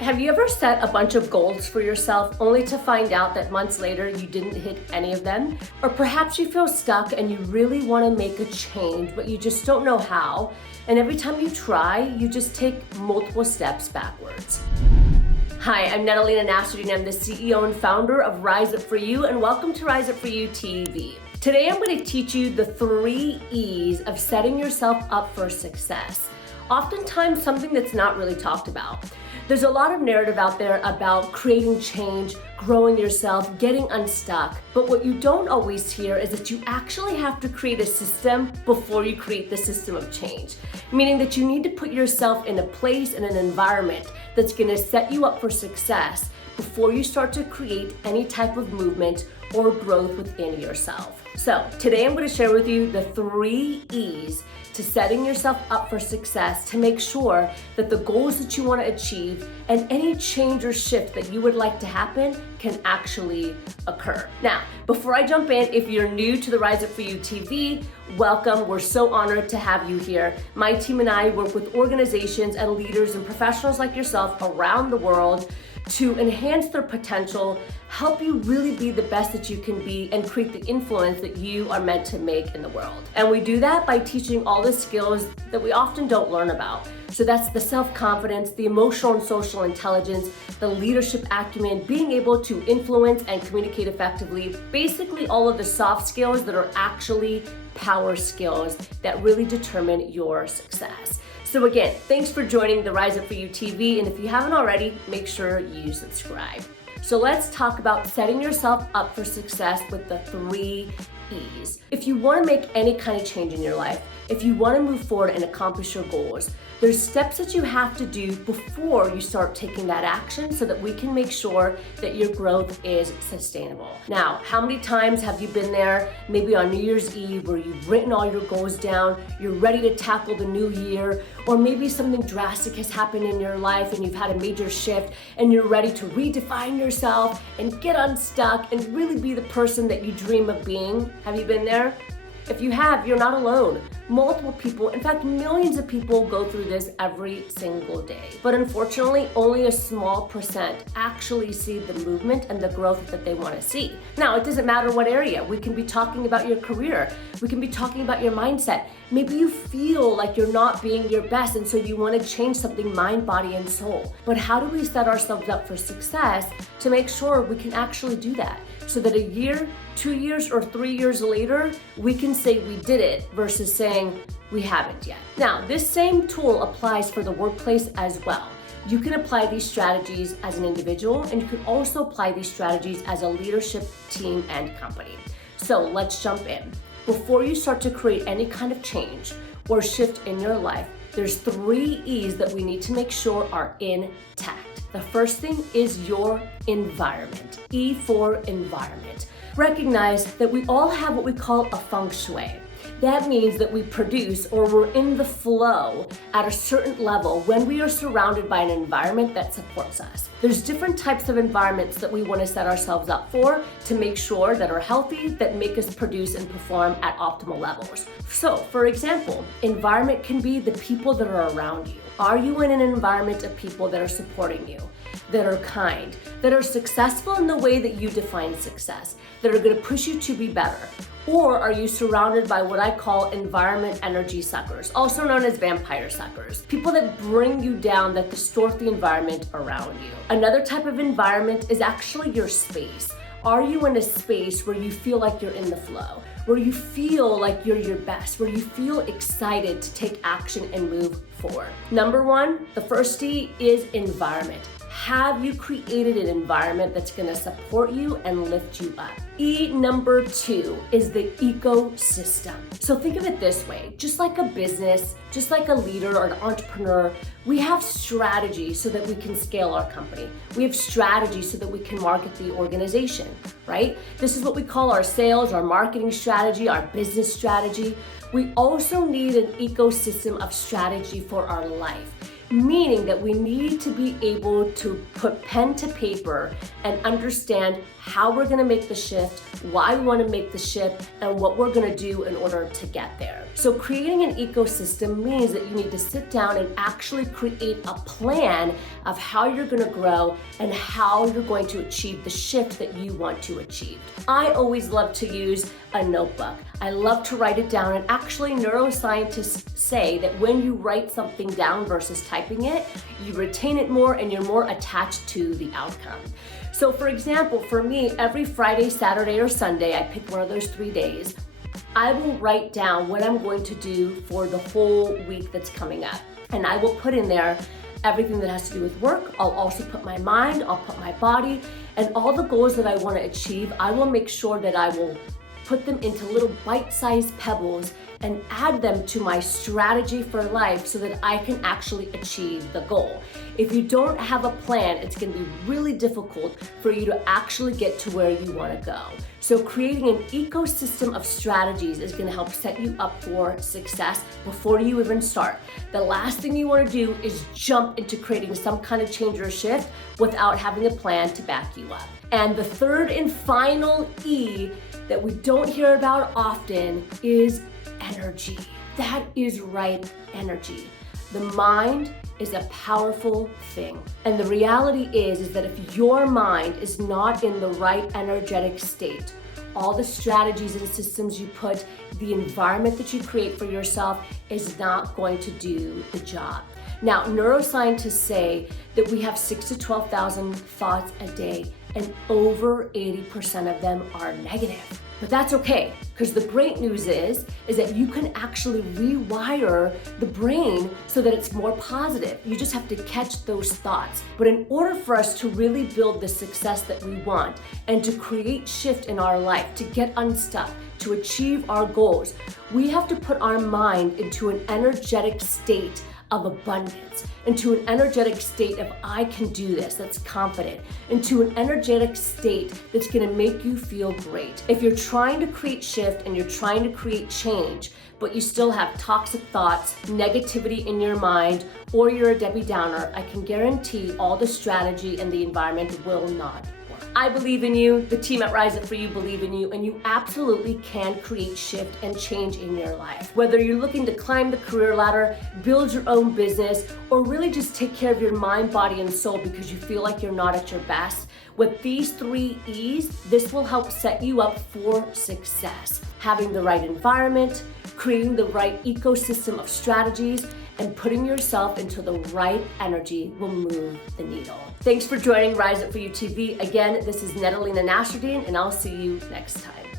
Have you ever set a bunch of goals for yourself only to find out that months later you didn't hit any of them? Or perhaps you feel stuck and you really want to make a change, but you just don't know how. And every time you try, you just take multiple steps backwards. Hi, I'm Natalina Nasruddin. I'm the CEO and founder of Rise Up For You, and welcome to Rise Up For You TV. Today I'm going to teach you the 3 E's of setting yourself up for success. Oftentimes something that's not really talked about. There's a lot of narrative out there about creating change, growing yourself, getting unstuck. But what you don't always hear is that you actually have to create a system before you create the system of change. Meaning that you need to put yourself in a place and an environment that's gonna set you up for success before you start to create any type of movement or growth within yourself. So today I'm going to share with you the 3 E's to setting yourself up for success to make sure that the goals that you want to achieve and any change or shift that you would like to happen can actually occur. Now, before I jump in, if you're new to the Rise Up For You TV, welcome. We're so honored to have you here. My team and I work with organizations and leaders and professionals like yourself around the world to enhance their potential, help you really be the best that you can be, and create the influence that you are meant to make in the world. And we do that by teaching all the skills that we often don't learn about. So that's the self-confidence, the emotional and social intelligence, the leadership acumen, being able to influence and communicate effectively, basically all of the soft skills that are actually power skills that really determine your success. So again, thanks for joining the Rise Up For You TV, and if you haven't already, make sure you subscribe. So let's talk about setting yourself up for success with the 3 E's. If you want to make any kind of change in your life, if you want to move forward and accomplish your goals, there's steps that you have to do before you start taking that action so that we can make sure that your growth is sustainable. Now, how many times have you been there, maybe on New Year's Eve, where you've written all your goals down, you're ready to tackle the new year, or maybe something drastic has happened in your life and you've had a major shift and you're ready to redefine yourself and get unstuck and really be the person that you dream of being? Have you been there? If you have, you're not alone. Multiple people, in fact, millions of people go through this every single day. But unfortunately, only a small percent actually see the movement and the growth that they want to see. Now, it doesn't matter what area. We can be talking about your career. We can be talking about your mindset. Maybe you feel like you're not being your best, and so you want to change something mind, body, and soul. But how do we set ourselves up for success to make sure we can actually do that? So that a year, 2 years, or 3 years later, we can say we did it versus saying we haven't yet. Now, this same tool applies for the workplace as well. You can apply these strategies as an individual, and you can also apply these strategies as a leadership team and company. So let's jump in. Before you start to create any kind of change or shift in your life, there's 3 E's that we need to make sure are intact. The first thing is your environment. E for environment. Recognize that we all have what we call a feng shui. That means that we produce, or we're in the flow at a certain level when we are surrounded by an environment that supports us. There's different types of environments that we want to set ourselves up for to make sure that are healthy, that make us produce and perform at optimal levels. So, for example, environment can be the people that are around you. Are you in an environment of people that are supporting you, that are kind, that are successful in the way that you define success, that are going to push you to be better? Or are you surrounded by what I call environment energy suckers, also known as vampire suckers? People that bring you down, that distort the environment around you. Another type of environment is actually your space. Are you in a space where you feel like you're in the flow, where you feel like you're your best, where you feel excited to take action and move forward? Number 1, the first E is environment. Have you created an environment that's going to support you and lift you up? E number 2 is the ecosystem. So think of it this way, just like a business, just like a leader or an entrepreneur, we have strategy so that we can scale our company. We have strategy so that we can market the organization, right? This is what we call our sales, our marketing strategy, our business strategy. We also need an ecosystem of strategy for our life. meaning that we need to be able to put pen to paper and understand how we're gonna make the shift, why we wanna make the shift, and what we're gonna do in order to get there. So creating an ecosystem means that you need to sit down and actually create a plan of how you're gonna grow and how you're going to achieve the shift that you want to achieve. I always love to use a notebook. I love to write it down, and actually neuroscientists say that when you write something down versus typing it, you retain it more and you're more attached to the outcome. So for example, for me, every Friday, Saturday, or Sunday, I pick one of those 3 days, I will write down what I'm going to do for the whole week that's coming up. And I will put in there everything that has to do with work. I'll also put my mind, I'll put my body, and all the goals that I want to achieve, I will make sure that I will put them into little bite-sized pebbles and add them to my strategy for life so that I can actually achieve the goal. If you don't have a plan, it's gonna be really difficult for you to actually get to where you wanna go. So creating an ecosystem of strategies is gonna help set you up for success before you even start. The last thing you wanna do is jump into creating some kind of change or shift without having a plan to back you up. And the third and final E that we don't hear about often is energy. That is right, energy. The mind is a powerful thing. And the reality is that if your mind is not in the right energetic state, all the strategies and systems you put, the environment that you create for yourself is not going to do the job. Now, neuroscientists say that we have 6,000 to 12,000 thoughts a day, and over 80% of them are negative. But that's okay, because the great news is that you can actually rewire the brain so that it's more positive. You just have to catch those thoughts. But in order for us to really build the success that we want and to create shift in our life, to get unstuck, to achieve our goals, we have to put our mind into an energetic state of abundance, into an energetic state of I can do this, that's confident, into an energetic state that's gonna make you feel great. If you're trying to create shift and you're trying to create change, but you still have toxic thoughts, negativity in your mind, or you're a Debbie Downer, I can guarantee all the strategy and the environment will not. I believe in you, the team at Rise Up For You believe in you, and you absolutely can create shift and change in your life. Whether you're looking to climb the career ladder, build your own business, or really just take care of your mind, body, and soul because you feel like you're not at your best, with these 3 E's, this will help set you up for success. Having the right environment, creating the right ecosystem of strategies, and putting yourself into the right energy will move the needle. Thanks for joining Rise Up For You TV. Again, this is Natalina Nasruddin, and I'll see you next time.